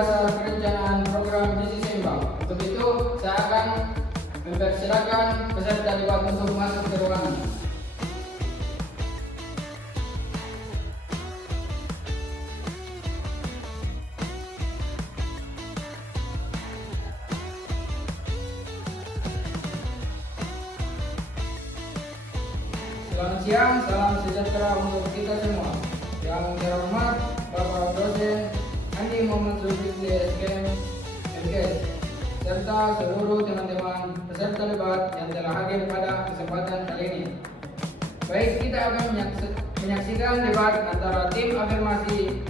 dasar perencanaan program gizi seimbang. Untuk itu, saya akan mempersilakan peserta debat untuk masuk ke ruangan. Selamat siang, salam sejahtera untuk kita semua. Yang terhormat Bapak Dosen Andi Muhammad Zulkifli SKM MKes, serta seluruh teman-teman peserta debat yang telah hadir pada kesempatan kali ini. Baik, kita akan menyaksikan debat antara tim afirmasi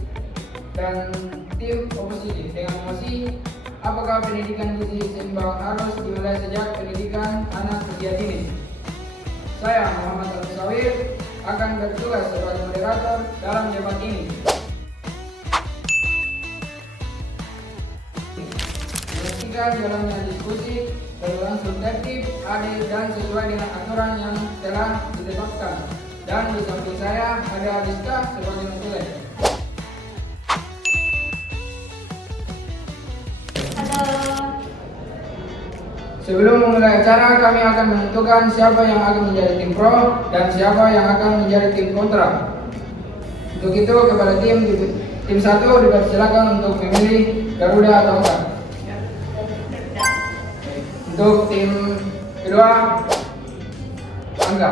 dan tim oposisi dengan mosi apakah pendidikan gizi seimbang harus dimulai sejak pendidikan anak usia dini. Saya Muhammad Al-Musawir akan bertugas sebagai moderator dalam debat ini. Memastikan jalannya diskusi berlangsung tertib, adil dan sesuai dengan aturan yang telah ditetapkan. Dan di samping saya ada Rizka sebagai menteri. Sebelum memulai acara, kami akan menentukan siapa yang akan menjadi tim pro dan siapa yang akan menjadi tim kontra. Untuk itu, kepada tim 1 dipersilakan untuk memilih Garuda atau enggak. Untuk tim kedua, Angga.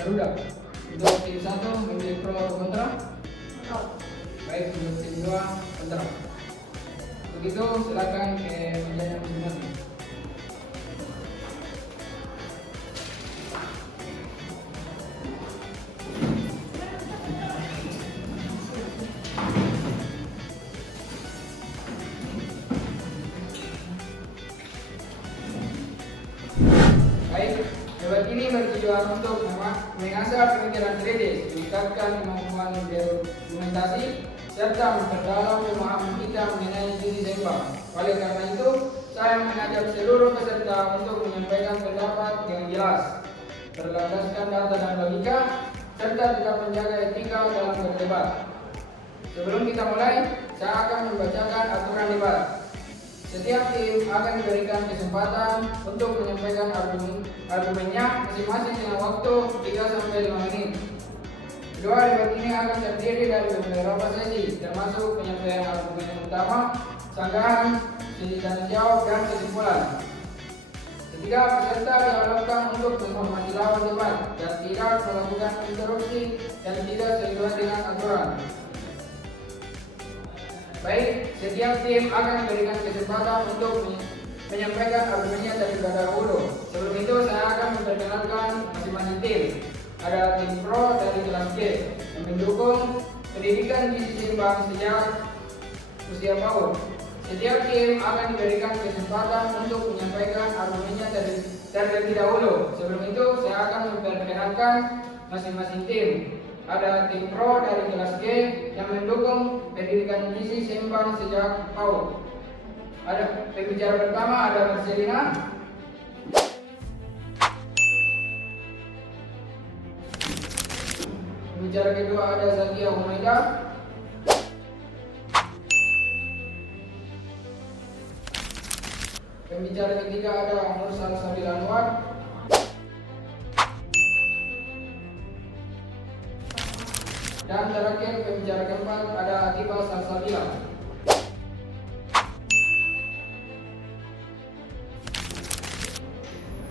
Garuda. Untuk tim 1 memilih pro atau kontra? Baik, untuk tim 2 kontra. Begitu, silakan ke mejanya masing-masing. Baik, debat ini bertujuan untuk mengasah pemikiran kritis, meningkatkan kemampuan berargumentasi, serta memperdalam pemahaman kita mengenai gizi seimbang. Oleh karena itu, saya mengajak seluruh peserta untuk menyampaikan pendapat dengan jelas, berlandaskan data dan logika, serta tetap menjaga etika dalam berdebat. Sebelum kita mulai, saya akan membacakan aturan debat. Setiap tim akan diberikan kesempatan untuk menyampaikan argumennya masing-masing dengan waktu 3-5 menit. Kedua, debat ini akan terdiri dari beberapa sesi, termasuk penyampaian argumen yang utama, sanggahan, sesi tanya jawab, dan kesimpulan. Ketiga, peserta diharapkan untuk menghormati lawan debat dan tidak melakukan interupsi yang tidak sesuai dengan aturan. Baik, setiap tim akan diberikan kesempatan untuk menyampaikan argumennya terlebih dahulu. Sebelum itu, saya akan memperkenalkan masing-masing tim. Ada tim pro dari kelas G yang mendukung pendidikan gizi seimbang sejak usia PAUD. Setiap tim akan diberikan kesempatan untuk menyampaikan argumennya terlebih dahulu. Sebelum itu, saya akan memperkenalkan masing-masing tim. Ada tim pro dari kelas G yang mendukung pendidikan gizi seimbang sejak PAUD. Ada pembicara pertama, ada Marcelina. Pembicara kedua ada Zakia Humaida. Pembicara ketiga ada Mursal Sabil Anwar. Dan terakhir pembicara keempat ada Atiba Salsabila.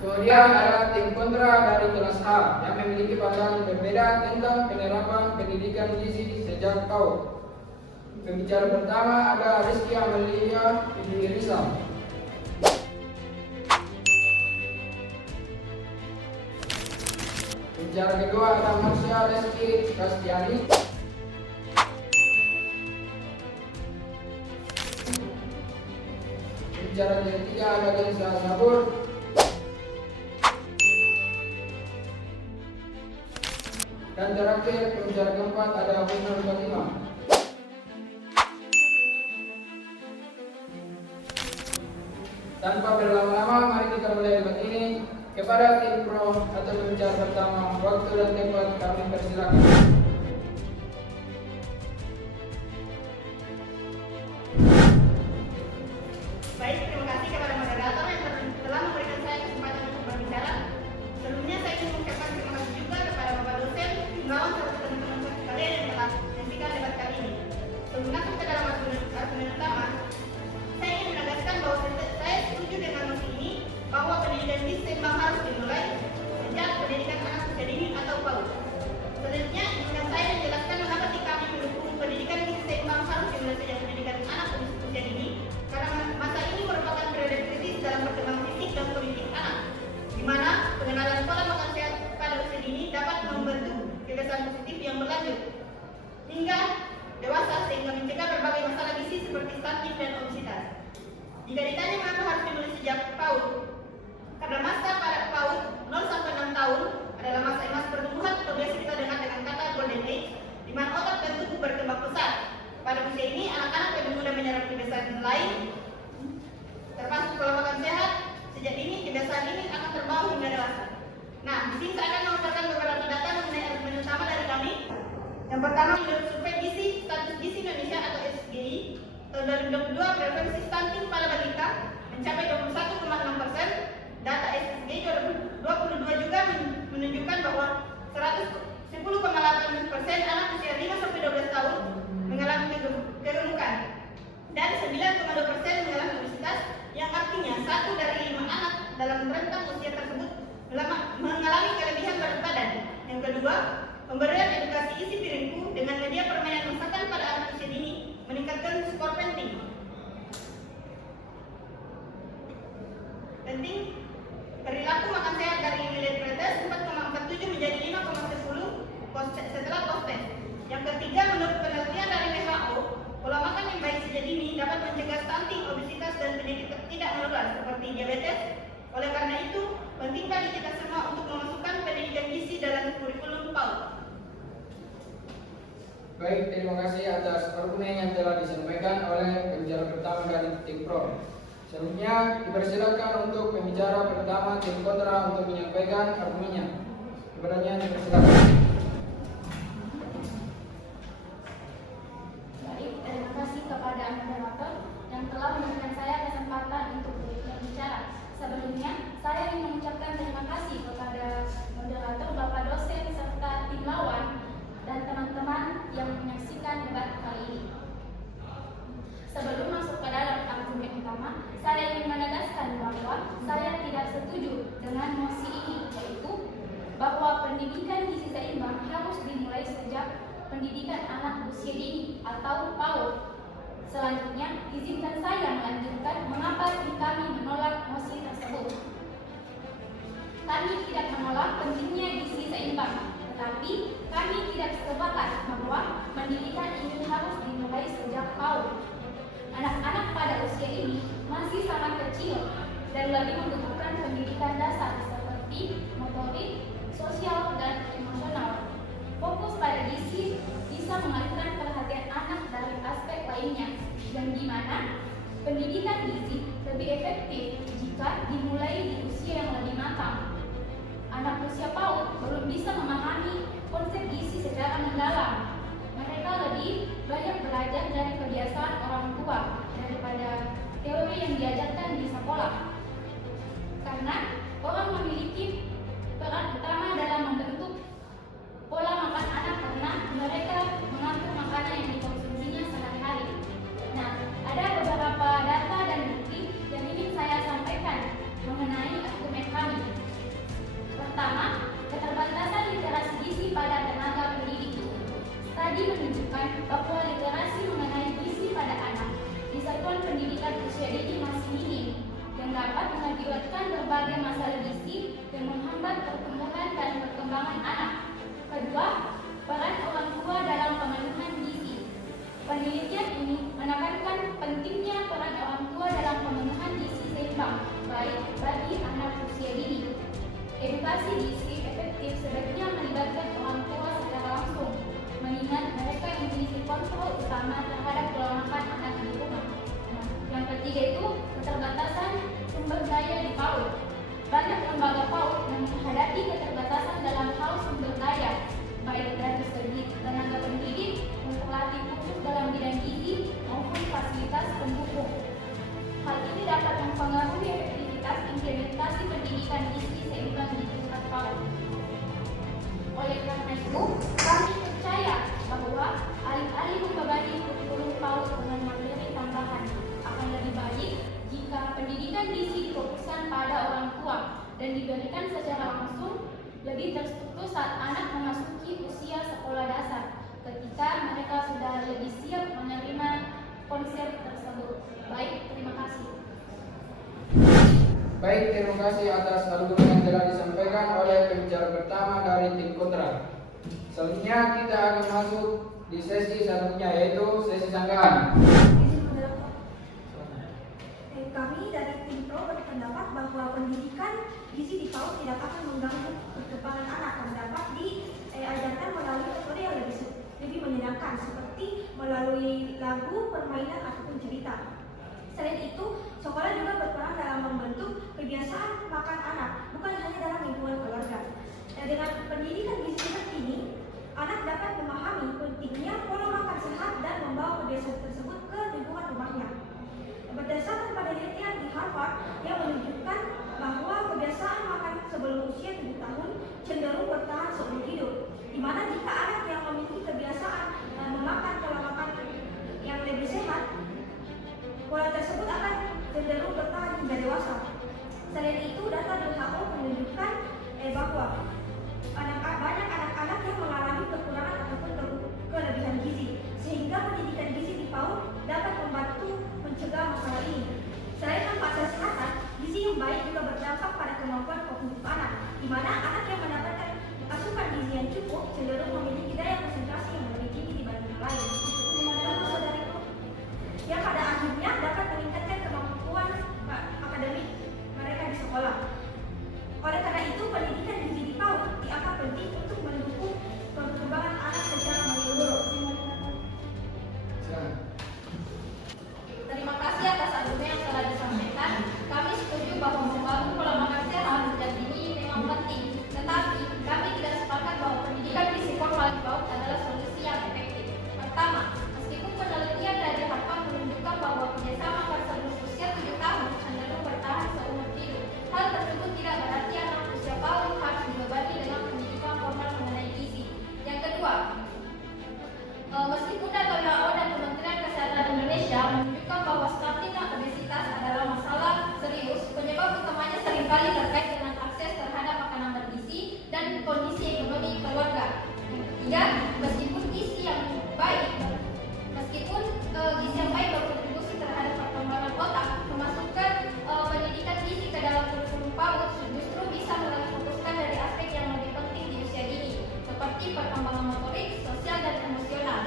Kemudian ada tim kontra dari kelas A yang memiliki pandangan berbeda tentang penerapan pendidikan gizi sejak PAUD. Pembicara pertama ada Rizky Amelia Rizal. Pembicara kedua ada Marsha Reski Kastiani. Pembicara ketiga ada Densa Sabur. Dan terakhir pembicara keempat ada Husnul Fatimah. Tanpa berlama-lama, mari kita mulai debat ini. Kepada tim pro atau pembicara pertama, waktu dan tempat kami persilakan. Baik, terima kasih kepada moderator yang telah memberikan saya kesempatan untuk berbicara. Sebelumnya saya ingin mengucapkan terima kasih juga kepada Bapak dosen, timbawan serta teman-teman sekalian yang telah menyaksikan debat kali ini. Sebelum masuk ke dalam argumen utama, saya ingin menegaskan bahwa saya setuju dengan mosi ini bahwa pendidikan gizi seimbang harus dimulai sejak pendidikan anak usia dini atau PAUD. Selanjutnya, izinkan saya menjelaskan mengapa kami mendukung pendidikan gizi seimbang harus dimulai sejak pendidikan anak usia dini, karena masa ini merupakan periode kritis dalam perkembangan fisik dan kognitif anak, di mana pengenalan pola makan sehat pada usia dini dapat membentuk kebiasaan positif yang berlanjut hingga dewasa sehingga mencegah berbagai masalah gizi seperti stunting dan obesitas. Jika ditanya mengapa harus dimulai sejak PAUD, karena masa pada PAUD 0 sampai 6 tahun adalah masa emas pertumbuhan atau biasa kita dengar dengan kata golden age, di mana otak dan tubuh berkembang pesat. Pada usia ini, anak-anak lebih mudah menyerap kebiasaan lain, termasuk pola makan sehat. Sejak ini, kebiasaan ini akan terbawa hingga dewasa. Nah, di sini saya akan mengutarakan beberapa data mengenai argumen utama dari kami. Yang pertama, menurut survei gizi status gizi Indonesia atau SGI tahun 2022, prevalensi stunting pada balita mencapai 21,6%. Data SGI 2022 juga menunjukkan bahwa 10,8% anak usia 5 sampai 12 tahun mengalami kegemukan dan 9,2% mengalami obesitas, yang artinya 1 dari 5 anak dalam rentang usia tersebut mengalami kelebihan berat badan. Yang kedua, pemberian edukasi isi piringku dengan media permainan masakan pada anak usia dini meningkatkan skor penting. Perilaku makan sehat dari nilai pretest 4,47 menjadi 5,10 setelah post-test. Yang ketiga, menurut penelitian dari WHO, pola makan yang baik sejak dini dapat mencegah stunting, obesitas, dan penyakit tidak menular seperti diabetes. Oleh karena itu, penting bagi kita semua untuk memasukkan pendidikan gizi dalam kurikulum PAUD. Baik, terima kasih atas argumen yang telah disampaikan oleh pembicara pertama dari tim pro. Selanjutnya dipersilakan untuk pembicara pertama tim kontra untuk menyampaikan argumennya. Kepadanya dipersilakan. Baik, terima kasih kepada moderator yang telah memberikan saya kesempatan untuk berbicara. Sebelumnya, saya ingin mengucapkan terima kasih kepada moderator, Bapak dosen, serta tim lawan dan teman-teman yang menyaksikan debat kali ini. Sebelum masuk ke dalam argumen utama, saya ingin menegaskan bahwa saya tidak setuju dengan mosi ini, yaitu bahwa pendidikan gizi seimbang harus dimulai sejak pendidikan anak usia dini atau PAUD. Selanjutnya, izinkan saya melanjutkan mengapa kami menolak mosi tersebut. Kami tidak menolak pentingnya gizi seimbang, tetapi kami tidak sepakat bahwa pendidikan ini harus dimulai sejak PAUD. Anak-anak pada usia ini masih sangat kecil dan lebih membutuhkan pendidikan dasar seperti motorik, sosial, dan emosional. Fokus pada gizi bisa mengalihkan perhatian anak dari aspek lainnya, dan di mana pendidikan gizi lebih efektif jika dimulai di usia yang lebih matang. Anak usia PAUD belum bisa memahami konsep gizi secara mendalam. Mereka lebih banyak belajar dari kebiasaan orang tua daripada teori yang diajarkan di sekolah. Karena orang memiliki peran utama dalam membentuk pola makan anak karena mereka mengatur makanan yang dikonsumsinya sehari-hari. Nah, ada beberapa data dan bukti yang ingin saya sampaikan mengenai argumen kami. Pertama, keterbatasan literasi gizi pada tenaga pendidik. Studi menunjukkan bahwa literasi mengenai gizi pada anak di satuan pendidikan usia dini masih minim dan dapat mengakibatkan berbagai masalah gizi dan menghambat pertumbuhan dan perkembangan anak. Kedua, peran orang tua dalam pemenuhan gizi. Penelitian ini menekankan pentingnya peran orang tua dalam pemenuhan gizi seimbang baik bagi anak usia dini. Edukasi gizi efektif sebaiknya melibatkan orang tua secara langsung, mengingat mereka yang memiliki kontrol utama terhadap pola makan anak di rumah. Yang ketiga itu keterbatasan sumber daya di PAUD. Banyak lembaga PAUD itu, kami percaya bahwa alih-alih membebani kurikulum PAUD dengan materi tambahan, akan lebih baik jika pendidikan gizi difokuskan pada orang tua dan diberikan secara langsung lebih terstruktur saat anak memasuki usia sekolah dasar, ketika mereka sudah lebih siap menerima konsep tersebut. Baik, terima kasih. Baik, terima kasih atas argumen yang telah disampaikan oleh pembicara pertama dari tim kontra. Selanjutnya kita akan masuk di sesi selanjutnya, yaitu sesi sanggahan. Kami dari tim pro berpendapat bahwa pendidikan gizi di PAUD tidak akan mengganggu perkembangan anak dan dapat diajarkan melalui metode yang lebih menyenangkan, seperti melalui lagu, permainan, ataupun cerita. Selain itu, sekolah juga berperan dalam membentuk kebiasaan makan anak, bukan hanya dalam lingkungan keluarga. Dengan pendidikan gizi seperti ini, anak dapat memahami pentingnya pola makan sehat dan membawa kebiasaan tersebut ke lingkungan rumahnya. Berdasarkan penelitian di Harvard yang menunjukkan bahwa kebiasaan makan sebelum usia 7 tahun cenderung bertahan seumur hidup, di mana jika anak yang memiliki kebiasaan memakan pola makan yang lebih sehat, pola tersebut akan cenderung bertahan hingga dewasa. Selain itu, data WHO menunjukkan bahwa banyak anak-anak yang mengalami kekurangan ataupun kelebihan gizi, sehingga pendidikan gizi di PAUD dapat membantu mencegah masalah ini. Selain manfaat kesehatan, gizi yang baik juga berdampak pada kemampuan kognitif anak, di mana anak yang mendapatkan asupan gizi yang cukup cenderung memiliki daya konsentrasi yang lebih tinggi dibanding yang lain. Contoh saudariku, yang pada akhirnya dapat meningkatkan kemampuan akademik mereka di sekolah. Oleh karena itu, pendidikan gizi di PAUD dianggap penting untuk mendukung perkembangan anak secara menyeluruh. Terima kasih atas argumen yang telah disampaikan. Kami setuju bahwa membangun pola makan sehat sejak dini memang penting. Tetapi kami tidak sepakat bahwa pendidikan gizi formal di PAUD adalah solusi yang efektif. Pertama, meskipun penelitian dari Harvard menunjukkan bahwa kebiasaan makan sebelum usia 7 tahun cenderung bertahan seumur hidup, hal tersebut tidak berarti anak usia PAUD harus dibebani dengan pendidikan formal mengenai gizi. Yang kedua, meskipun data WHO dan Kementerian Kesehatan Indonesia menunjukkan bahwa stunting dan obesitas adalah masalah serius, penyebab utamanya seringkali terkait dengan akses terhadap makanan bergizi dan kondisi ekonomi keluarga. Yang ketiga, meskipun gizi yang baik berkontribusi terhadap perkembangan otak, memasukkan pendidikan gizi ke dalam kurikulum PAUD justru bisa fokuskan dari aspek yang lebih penting di usia dini, seperti perkembangan motorik, sosial, dan emosional.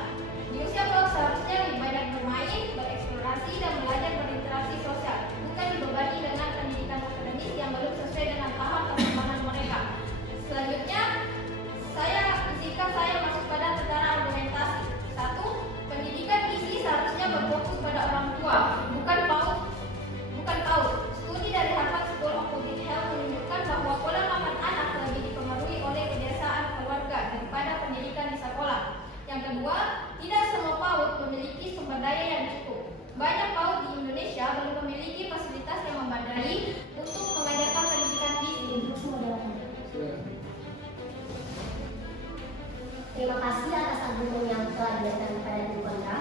Di usia PAUD seharusnya lebih banyak bermain, bereksplorasi, dan belajar berinteraksi sosial, bukan dibebani dengan pendidikan akademis yang belum sesuai dengan tahap perkembangan mereka. Selanjutnya, izinkan saya masuk pada tentara argumentasi. 1. Pendidikan gizi seharusnya berfokus pada orang tua, bukan PAUD. Studi dari Harvard School of Public Health menunjukkan bahwa pola makan anak lebih dipengaruhi oleh kebiasaan keluarga daripada pendidikan di sekolah. Yang kedua, tidak semua PAUD memiliki sumber daya yang cukup. Banyak PAUD di Indonesia belum memiliki fasilitas yang memadai untuk mengajarkan pendidikan gizi. Terima kasih atas argumen yang telah dilakukan pada tim kontra.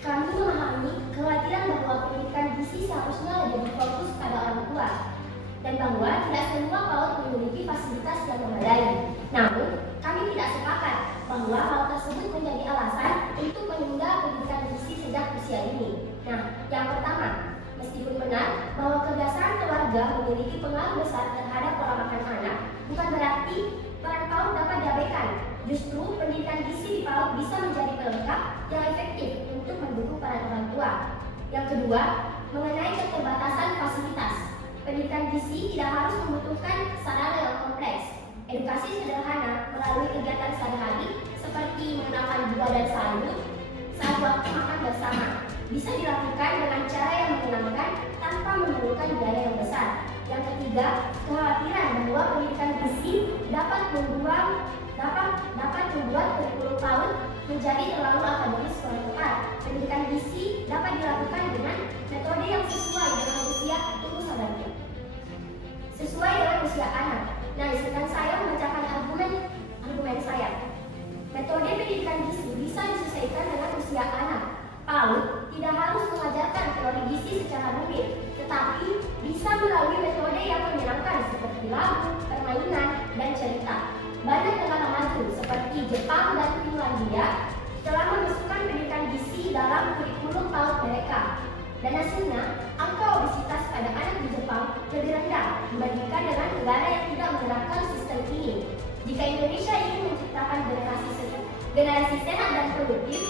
Kami memahami kekhawatiran bahwa pendidikan gizi seharusnya lebih berfokus pada orang tua dan bahwa tidak semua PAUD memiliki fasilitas yang memadai. Namun, kami tidak sepakat bahwa hal tersebut menjadi alasan untuk menunda pendidikan gizi sejak usia ini. Nah, yang pertama, meskipun benar bahwa kebiasaan keluarga memiliki pengaruh besar terhadap pola makan anak, bukan berarti peran PAUD dapat diabaikan. Justru pendidikan gizi di PAUD bisa menjadi pelengkap yang efektif untuk mendukung peran orang tua. Yang kedua, mengenai keterbatasan fasilitas. Pendidikan gizi tidak harus membutuhkan sarana yang kompleks. Edukasi sederhana melalui kegiatan sehari-hari seperti mengenalkan buah dan sayur saat waktu makan bersama bisa dilakukan dengan cara yang menyenangkan tanpa memerlukan biaya yang besar. Yang ketiga, kekhawatiran bahwa pendidikan gizi dapat membuat kurikulum PAUD menjadi terlalu akademis kurang tepat. Pendidikan gizi dapat dilakukan dengan metode yang sesuai dengan usia sesuai dengan usia anak. Nah, izinkan saya membacakan argumen saya. dan hasilnya angka obesitas pada anak di Jepang lebih rendah dibandingkan dengan negara yang tidak menerapkan sistem ini. Jika Indonesia ingin menciptakan generasi sehat dan produktif,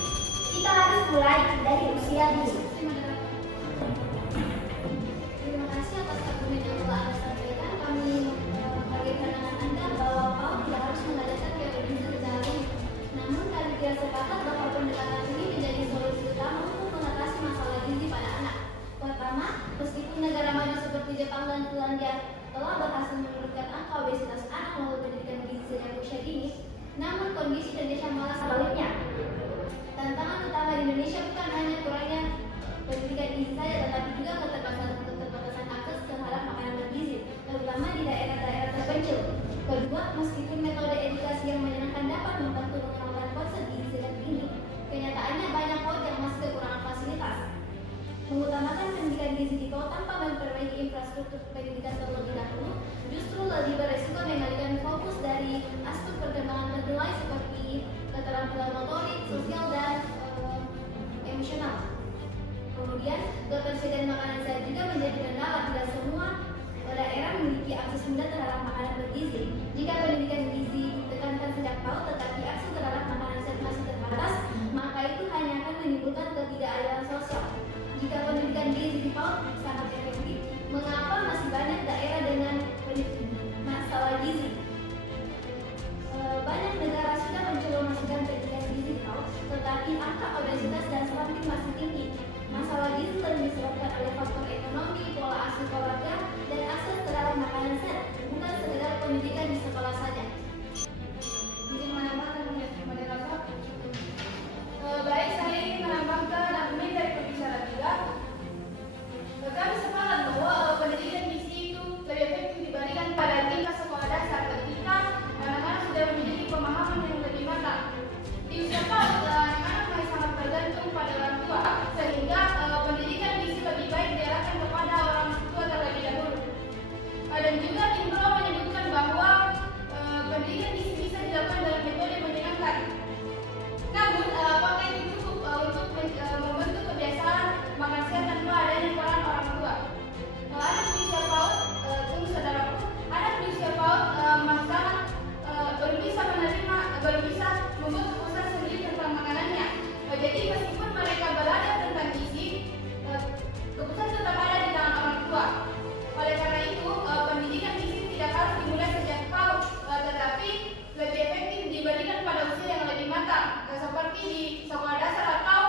kita harus mulai dari usia dini. Terima kasih atas argumen yang telah Anda sampaikan. Kami menghargai pandangan Anda bahwa PAUD tidak harus mengadakan teori gizi secara umum. Namun kami tidak sepakat bahwa pendekatan ini menjadi solusi utama untuk mengatasi masalah gizi pada anak. Pertama, meskipun negara maju seperti Jepang dan Finlandia telah berhasil menurunkan angka obesitas anak melalui pendidikan gizi sejak usia dini, namun kondisi Indonesia malah sebaliknya. Tantangan utama di Indonesia bukan hanya kurangnya pendidikan gizi saja, tetapi juga keterbatasan akses terhadap makanan bergizi, terutama di daerah-daerah terpencil. Kedua, meskipun metode edukasi yang menyenangkan dapat membantu mengenalkan konsep gizi sehat ini, kenyataannya banyak PAUD yang masih kekurangan fasilitas. Mengutamakan pendidikan gizi di PAUD tanpa memperbaiki infrastruktur pendidikan terlebih dahulu justru lebih beresiko mengalihkan fokus dari aspek perkembangan kedelai seperti keterampilan motorik, sosial, dan emosional. Kemudian, ketersediaan makanan sehat juga menjadi kendala bila semua daerah memiliki akses mudah terhadap makanan bergizi. Jika pendidikan gizi ditekankan sejak PAUD tetapi akses terhadap makanan sehat masih terbatas, maka itu hanya akan menimbulkan ketidakadilan sosial. Jika pendidikan gizi di PAUD sangat efektif, mengapa masih banyak daerah dengan masalah gizi? Banyak negara sudah mencoba memasukkan pendidikan gizi di PAUD, tetapi angka obesitas dan stunting masih tinggi. Masalah gizi lebih disebabkan oleh faktor ekonomi, pola asuh keluarga, dan akses terhadap makanan sehat, bukan sekedar pendidikan di sekolah saja. Izin menambahkan moderator. Baik, saya ingin menambahkan argumen dari pembicara juga. Kami sepakat bahwa pendidikan gizi itu lebih efektif dibandingkan pada tingkat sekolah dasar ketika anak-anak sudah memiliki pemahaman yang lebih matang. Di usia PAUD, anak-anak masih sangat bergantung pada orang tua, sehingga pendidikan gizi lebih baik diarahkan kepada orang tua terlebih dahulu. Dan juga Indro menyebutkan bahwa pendidikan gizi bisa dilakukan dalam metode menyenangkan. Namun, apakah itu cukup untuk membentuk kebiasaan makan sehat tanpa adanya peran orang tua? Anak di usia PAUD, tunggu saudaraku, anak di usia PAUD masih sangat belum bisa menerima, belum bisa membuat keputusan sendiri tentang makanannya. Jadi meskipun mereka belajar tentang gizi, keputusan tetap ada di tangan orang tua. Oleh karena itu, pendidikan gizi tidak harus dimulai sejak PAUD, tetapi lebih efektif dibandingkan pada usia yang lebih matang, seperti di sekolah dasar atau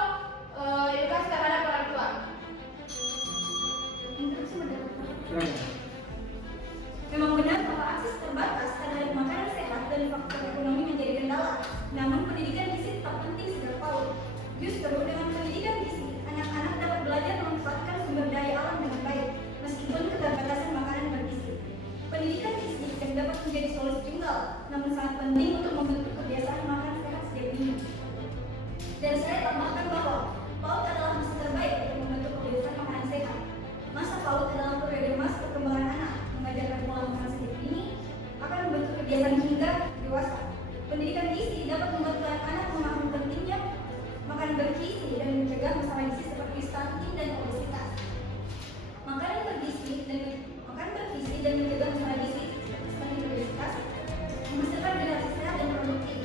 edukasi terhadap orang tua. Memang benar bahwa akses terbatas terhadap makanan sehat dan faktor ekonomi menjadi kendala. Namun pendidikan gizi tetap penting sejak PAUD. Justru dengan pendidikan gizi, anak-anak dapat belajar memanfaatkan sumber daya alam dengan baik, meskipun keterbatasan makanan bergizi. Pendidikan gizi yang dapat menjadi solusi tunggal, namun sangat penting untuk membentuk kebiasaan makan sehat sejak dini. Dan saya tambahkan bahwa PAUD adalah masa terbaik untuk membentuk kebiasaan makanan sehat. Masa PAUD adalah periode emas perkembangan anak, mengajarkan pola makan sejak dini akan membentuk kebiasaan hingga dewasa. Pendidikan gizi dapat membantu anak memahami pentingnya makan bergizi dan mencegah masalah gizi seperti stunting dan obesitas. Makan bergizi dan mencegah masalah gizi seperti obesitas menghasilkan generasi sehat dan produktif.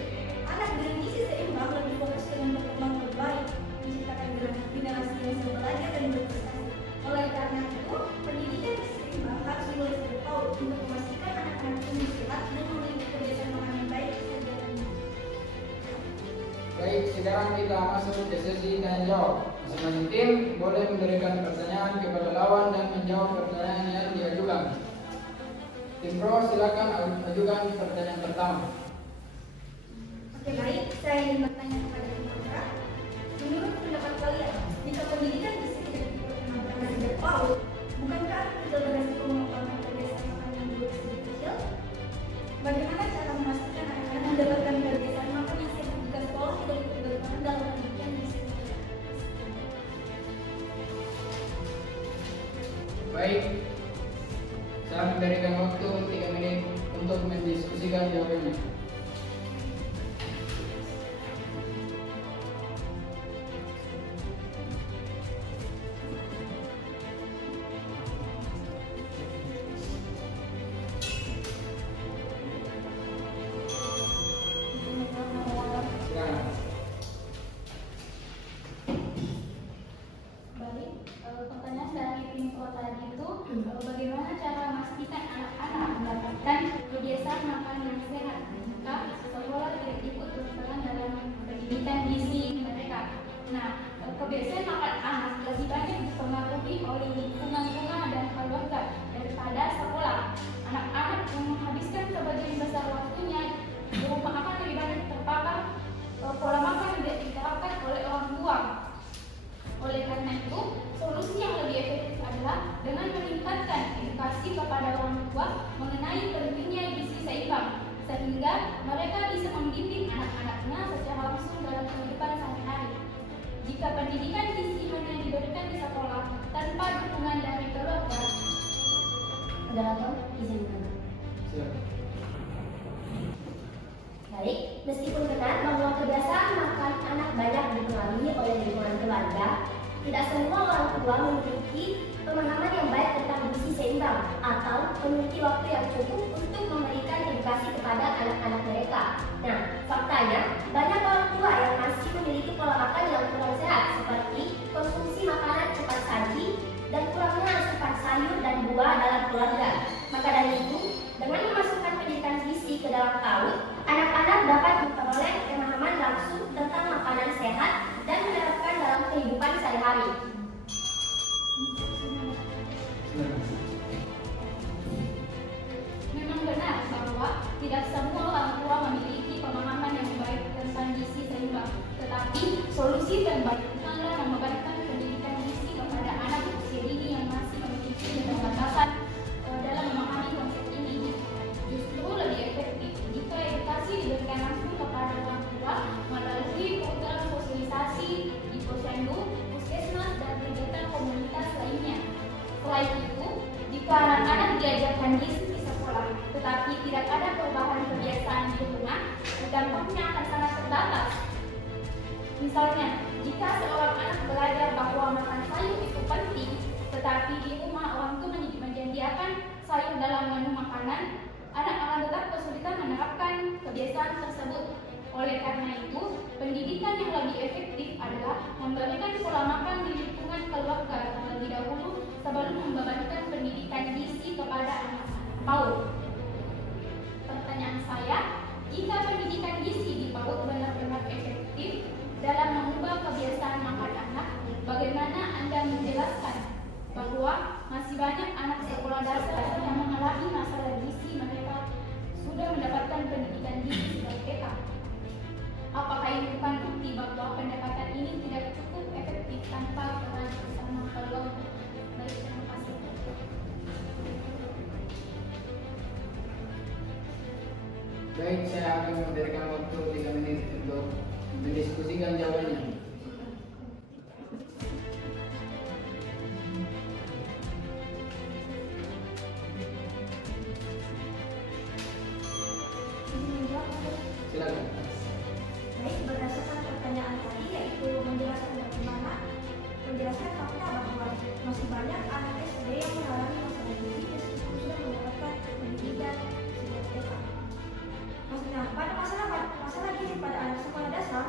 Anak dengan gizi seimbang lebih fokus dengan berkembang lebih baik, menciptakan generasi yang bisa belajar dan berprestasi. Oleh karena itu, pendidikan gizi seimbang harus dimulai dari PAUD untuk memastikan anak-anak tumbuh sehat dan memiliki kebiasaan makan yang baik sejak dini. Baik, sekarang kita masuk ke sesi tanya jawab. Masing-masing tim boleh memberikan pertanyaan kepada lawan dan menjawab pertanyaan yang diajukan. Tim Pro, silakan ajukan pertanyaan pertama. Oke, baik, saya ingin bertanya kepada tim kontra. Menurut pendapat kalian, jika pendidikan gizi tidak diperkenalkan sejak PAUD, bukankah itu beresiko mengembangkan kebiasaan makan yang buruk sejak kecil? Bagaimana cara memastikan anak-anak mendapatkan kebiasaan makan yang sehat jika sekolah tidak ikut berperan dalam pendidikan gizi? Baik, saya memberikan waktu 3 menit untuk mendiskusikan jawabannya. moderator izinkan. Silakan. Baik, meskipun benar bahwa kebiasaan makan anak banyak dipengaruhi oleh lingkungan keluarga, tidak semua orang tua memiliki pemahaman yang baik tentang gizi seimbang atau memiliki waktu yang cukup untuk memberikan edukasi kepada anak-anak mereka. Nah, faktanya banyak orang tua yang masih memiliki pola makan yang kurang sehat seperti konsumsi makanan cepat saji dan kurangnya asupan sayur dan buah dalam keluarga. Maka dari itu, dengan memasukkan pendidikan gizi ke dalam PAUD, anak-anak dapat memperoleh pemahaman langsung tentang makanan sehat dan menerapkan dalam kehidupan sehari-hari. Memang benar bahwa tidak semua orang tua memiliki pemahaman yang baik tentang gizi seimbang, tetapi solusi terbaik adalah membebankan pendidikan gizi kepada anak usia dini yang masih memiliki keterbatasan dalam memahami konsep ini. Justru lebih efektif jika edukasi diberikan langsung kepada orang tua melalui program sosialisasi di posyandu, puskesmas, dan kegiatan komunitas lainnya. Selain itu, jika anak-anak diajarkan gizi di sekolah, tetapi tidak ada perubahan kebiasaan di rumah, dampaknya akan sangat terbatas. Misalnya, jika seorang anak belajar bahwa makan sayur itu penting, tetapi di rumah orang tua menjanjikan sayur dalam menu makanan, anak akan tetap kesulitan menerapkan kebiasaan tersebut. Oleh karena itu, pendidikan yang lebih efektif adalah memberikan pola makan di lingkungan keluarga terlebih dahulu sebelum membebankan pendidikan gizi kepada anak-anak PAUD. Pertanyaan saya, jika pendidikan gizi di PAUD benar-benar efektif dalam mengubah kebiasaan makan anak, bagaimana Anda menjelaskan bahwa masih banyak anak sekolah dasar yang mengalami masalah gizi mereka sudah mendapatkan pendidikan gizi sejak TK? Apakah ini bukan bukti bahwa pendekatan ini tidak cukup efektif tanpa peran bersama keluarga? Baik, terima kasih. Baik, saya akan memberikan waktu 3 menit untuk mendiskusikan jawabannya. Silakan. Baik, berdasarkan pertanyaan tadi, yaitu menjelaskan bagaimana menjelaskan fakta bahwa masih banyak anak SD yang mengalami masalah gizi meskipun sudah mendapatkan pendidikan sejak TK. Nah, pada masalah gizi pada anak sekolah dasar,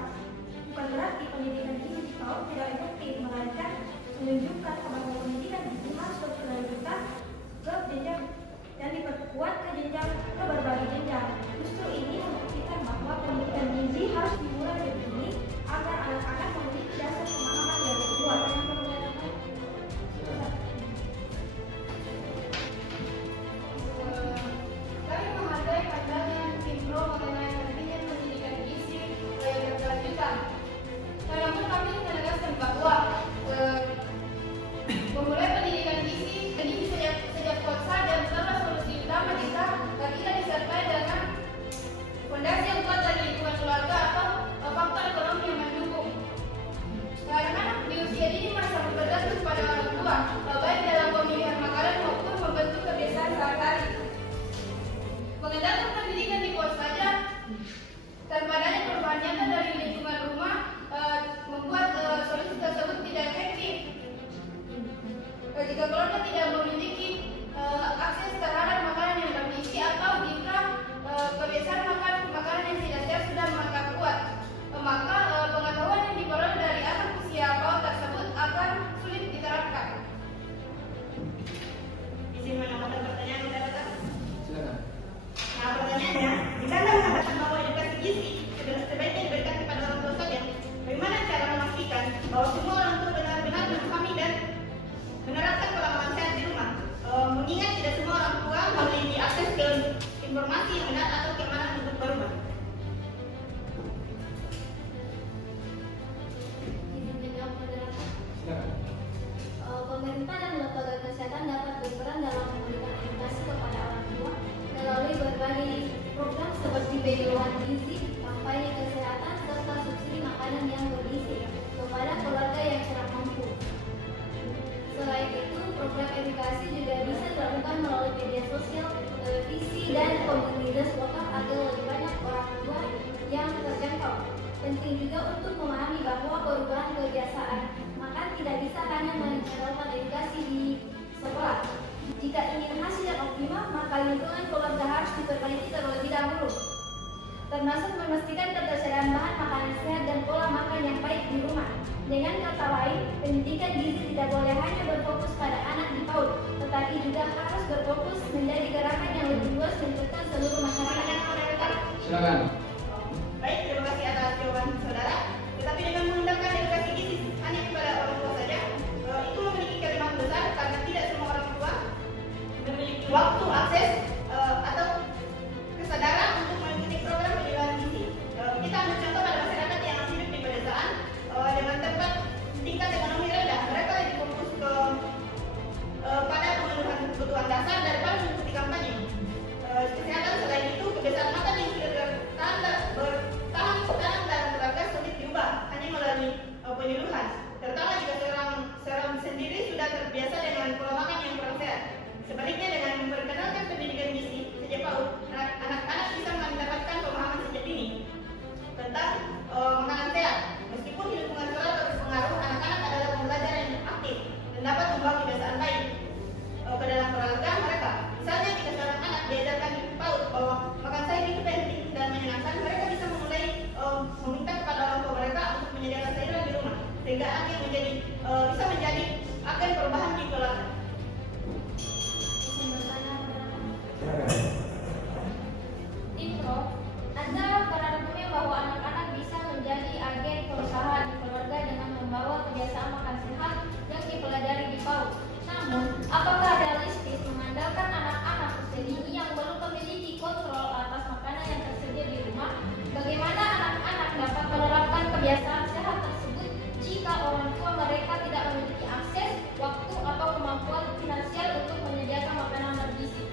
bukan berarti pendidikan gizi di PAUD tidak efektif, melainkan menunjukkan bahwa pendidikan gizi harus berkelanjutan ke jenjang dan diperkuat ke jenjang ke berbagai jenjang. Justru ini membuktikan bahwa pendidikan gizi harus dimulai dari dini agar anak-anak memiliki dasar pemahaman yang kuat. Kami menghargai pandangan tim pro mengenai pentingnya pendidikan gizi yang berkelanjutan. Namun kami menegaskan bahwa memulai pendidikan gizi sejak saja bukanlah solusi utama jika tidak disertai dengan fondasi yang kuat dari lingkungan keluarga atau faktor ekonomi yang mendukung. Karena di usia ini masih sangat bergantung pada orang tua, baik dalam pemilihan makanan maupun membentuk kebiasaan sehari-hari. Mengandalkan pendidikan di pos saja tanpa adanya perubahan nyata dari lingkungan rumah membuat solusi tersebut tidak efektif. Jika keluarga tidak memiliki akses terhadap makanan yang bergizi atau jika kebiasaan makan makanan yang tidak sehat sudah melekat kuat, maka pengetahuan yang diperoleh dari anak usia PAUD tersebut akan sulit diterapkan. Izin menambahkan pertanyaan moderator. Silakan. Nah, pertanyaannya, jika Anda mengatakan bahwa edukasi gizi sebaiknya diberikan kepada orang tua saja, bagaimana cara memastikan bahwa semua orang tua benar-benar memahami dan menerapkan pola makan sehat di rumah? Mengingat tidak semua orang tua memiliki akses ke informasi yang benar atau keamanan untuk berubah. Izin menjawab, moderator. Silakan. Pemerintah dan lembaga kesehatan dapat berperan dalam memberikan edukasi kepada orang tua melalui berbagai program seperti baby one gizi, kampanye kesehatan, serta subsidi makanan yang bergizi kepada keluarga yang kurang mampu. Selain itu, program edukasi juga bisa dilakukan melalui media penting juga untuk memahami bahwa perubahan kebiasaan makan tidak bisa hanya mengandalkan edukasi di sekolah. Jika ingin hasil yang optimal, maka lingkungan keluarga harus diperbaiki terlebih dahulu, termasuk memastikan ketersediaan bahan makanan sehat dan pola makan yang baik di rumah. Dengan kata lain, pendidikan gizi tidak boleh hanya berfokus pada anak di PAUD, tetapi juga harus berfokus menjadi gerakan yang lebih luas melibatkan seluruh masyarakat. Silakan. Baik, terima kasih atas jawaban saudara. Tetapi dengan menggunakan edukasi gizi hanya kepada orang tua saja, itu memiliki kelemahan besar karena tidak semua orang tua memiliki waktu, akses, atau kesadaran untuk mengikuti program pendidikan gizi. Kita ambil contoh pada masyarakat yang hidup di pedesaan dengan tempat tingkat ekonomi rendah, mereka lebih fokus pada pemenuhan kebutuhan dasar daripada mengikuti kampanye. Kesehatan selain itu, kebiasaan makan yang sudah bertahan dalam keluarga sulit diubah hanya melalui penyuluhan, terutama jika seorang sendiri sudah terbiasa dengan pola makan yang kurang sehat. Sebaliknya, dengan memperkenalkan pendidikan gizi sejak PAUD, anak-anak bisa mendapatkan pemahaman sejak dini tentang makanan sehat. Meskipun di lingkungan sekolah berpengaruh, anak-anak adalah pembelajar yang aktif dan dapat membawa kebiasaan baik ke dalam keluarga mereka. Misalnya, jika seorang anak diajarkan di PAUD bahwa makan sayur itu penting dan menyenangkan, mereka bisa mulai meminta kepada orang tua mereka untuk menyediakan sayuran di rumah, sehingga akan bisa menjadi agen perubahan di keluarga. Intro, ada paradigma bahwa anak-anak bisa menjadi agen perusahaan di keluarga dengan membawa kebiasaan makan sehat yang dipelajari di PAUD. Namun, apakah realistis mengandalkan anak-anak usia dini yang belum memiliki kontrol atas makanan yang tersedia di rumah? Bagaimana anak-anak dapat menerapkan kebiasaan sehat tersebut jika orang tua mereka tidak memiliki akses, waktu, atau kemampuan finansial untuk menyediakan makanan bergizi?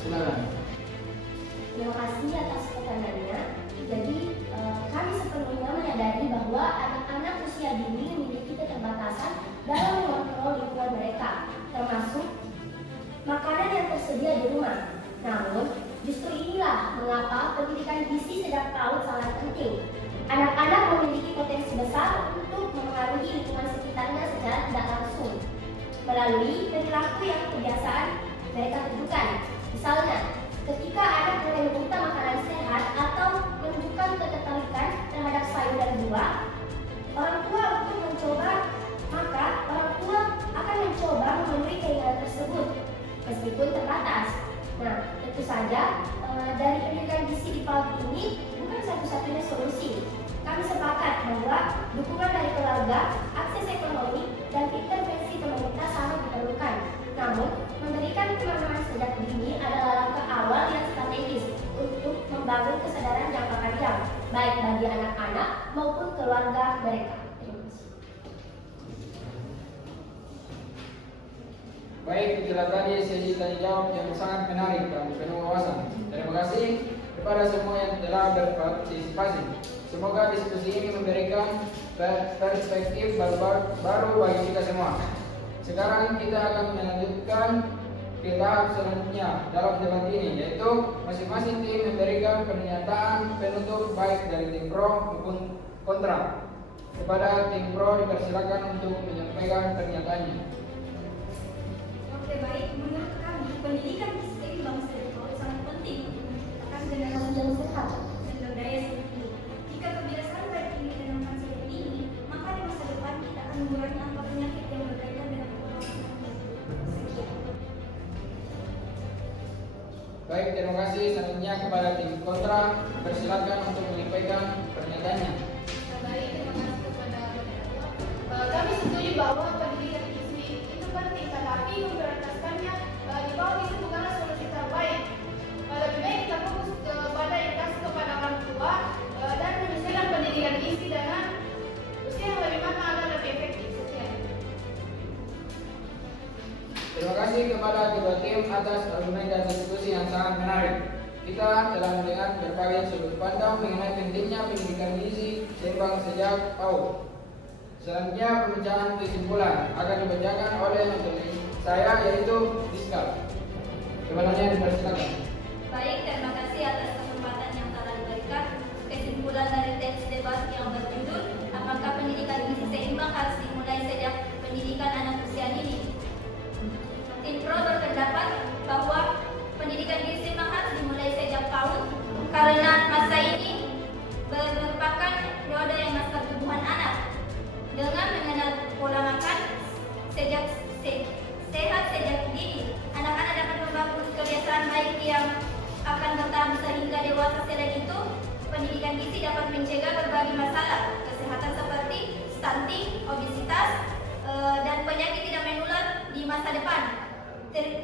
Silakan. Terima kasih atas pertanyaannya. Jadi kami sepenuhnya menyadari bahwa anak-anak usia dini memiliki keterbatasan dalam mengontrol lingkungan mereka, termasuk makanan yang tersedia di rumah. Namun, justru inilah mengapa pendidikan gizi sejak PAUD sangat penting. Anak-anak memiliki potensi besar untuk memengaruhi lingkungan sekitarnya secara tidak langsung melalui perilaku yang kebiasaan mereka tunjukkan. Misalnya, ketika anak mulai meminta makanan sehat atau menunjukkan ketertarikan terhadap sayur dan buah, orang tua akan mencoba memenuhi keinginan tersebut, meskipun terbatas. Nah, tentu saja dari pendidikan gizi di PAUD ini bukan satu-satunya solusi. Kami sepakat bahwa dukungan dari keluarga, akses ekonomi, dan intervensi pemerintah sangat diperlukan. Namun, memberikan pemahaman sejak dini adalah langkah awal yang strategis untuk membangun kesadaran jangka panjang, baik bagi anak-anak maupun keluarga mereka. Terima kasih. Baik, itulah tadi sesi tanya jawab yang sangat menarik dan penuh wawasan. Terima kasih kepada semua yang telah berpartisipasi. Semoga diskusi ini memberikan perspektif baru bagi kita semua. Sekarang kita akan melanjutkan ke tahap selanjutnya dalam debat ini, yaitu masing-masing tim memberikan pernyataan penutup baik dari tim pro maupun kontra. Kepada tim pro dipersilakan untuk menyampaikan pernyataannya. Oke, baik. Menurut kami, pendidikan gizi bangsa di PAUD sangat penting untuk menciptakan generasi yang sehat dan berdaya seperti ini. Jika kebiasaan baik ini ditanamkan sejak dini, maka di masa depan kita akan mengurangi angka penyakit yang berkaitan dengan pola makan. Sekian. Baik, terima kasih. Selanjutnya kepada tim kontra, persilakan untuk menyampaikan pernyataannya. Baik, terima kasih kepada moderator. Kami setuju bahwa pendidikan gizi itu penting, tetapi memprioritaskannya di PAUD itu bukanlah solusi terbaik. Lebih baik kita fokus kepada edukasi kepada orang tua dan menyelesaikan pendidikan gizi dengan usia yang lebih matang agar lebih efektif. Sekian. Terima kasih kepada kedua tim atas argumen dan diskusi yang sangat menarik. Kita telah mendengar berbagai sudut pandang mengenai pentingnya pendidikan gizi seimbang sejak PAUD. Selanjutnya pembicaraan kesimpulan akan dibacakan oleh menteri saya, yaitu Rizka. Kepadanya dipersilakan. selain itu, pendidikan gizi dapat mencegah berbagai masalah kesehatan seperti stunting, obesitas, dan penyakit tidak menular di masa depan.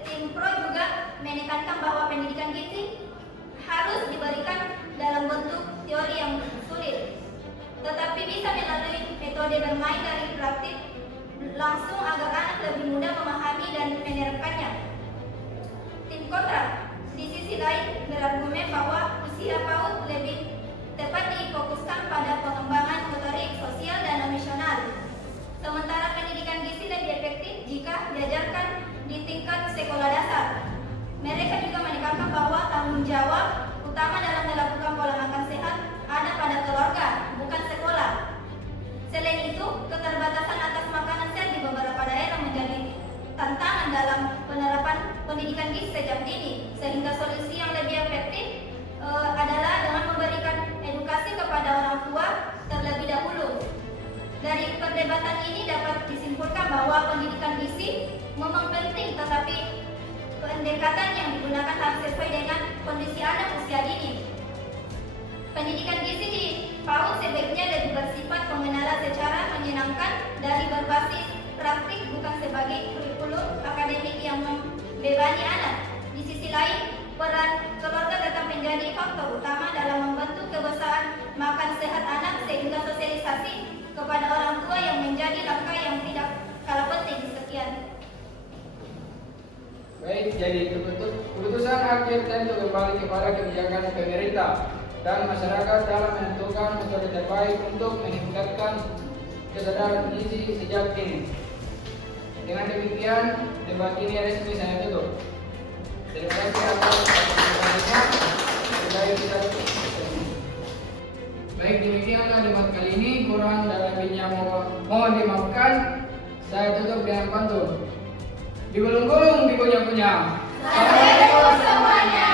Tim Pro juga menekankan bahwa pendidikan gizi harus diberikan dalam bentuk teori yang sulit, tetapi bisa melalui metode bermain dari praktik langsung agar anak lebih mudah memahami dan menerapkannya. Tim kontra di sisi lain berargumen bahwa usia PAUD lebih tepat difokuskan pada pengembangan motorik, sosial, dan emosional. Sementara pendidikan gizi lebih efektif jika diajarkan di tingkat sekolah dasar. Mereka juga menekankan bahwa tanggung jawab utama dalam melakukan pola makan sehat ada pada keluarga, bukan sekolah. Selain itu, keterbatasan atas makanan sehat di beberapa daerah menjadi tantangan dalam penerapan pendidikan gizi sejak dini, sehingga solusi yang lebih efektif adalah dengan memberikan edukasi kepada orang tua terlebih dahulu. Dari perdebatan ini dapat disimpulkan bahwa pendidikan gizi memang penting, tetapi pendekatan yang digunakan harus sesuai dengan kondisi anak usia dini. Pendidikan gizi di PAUD sebaiknya lebih bersifat pengenalan secara menyenangkan dari berbasis praktik, bukan sebagai kurikulum akademik yang membebani anak. Di sisi lain, peran keluarga tetap menjadi faktor utama dalam membentuk kebiasaan makan sehat anak, sehingga sosialisasi kepada orang tua yang menjadi langkah yang tidak kalah penting. Sekian. Baik, jadi keputusan akhir tentu kembali kepada kebijakan pemerintah dan masyarakat dalam menentukan metode terbaik untuk meningkatkan kesadaran gizi sejak dini. Dengan demikian, debat ini resmi saya tutup. Terima kasih atas perhatiannya. Baik, demikianlah debat kali ini. Kurang dan lebihnya mohon dimaafkan. Saya tutup dengan pantun. Digulung-gulung, dikunyah-kunyah. Assalamualaikum semuanya.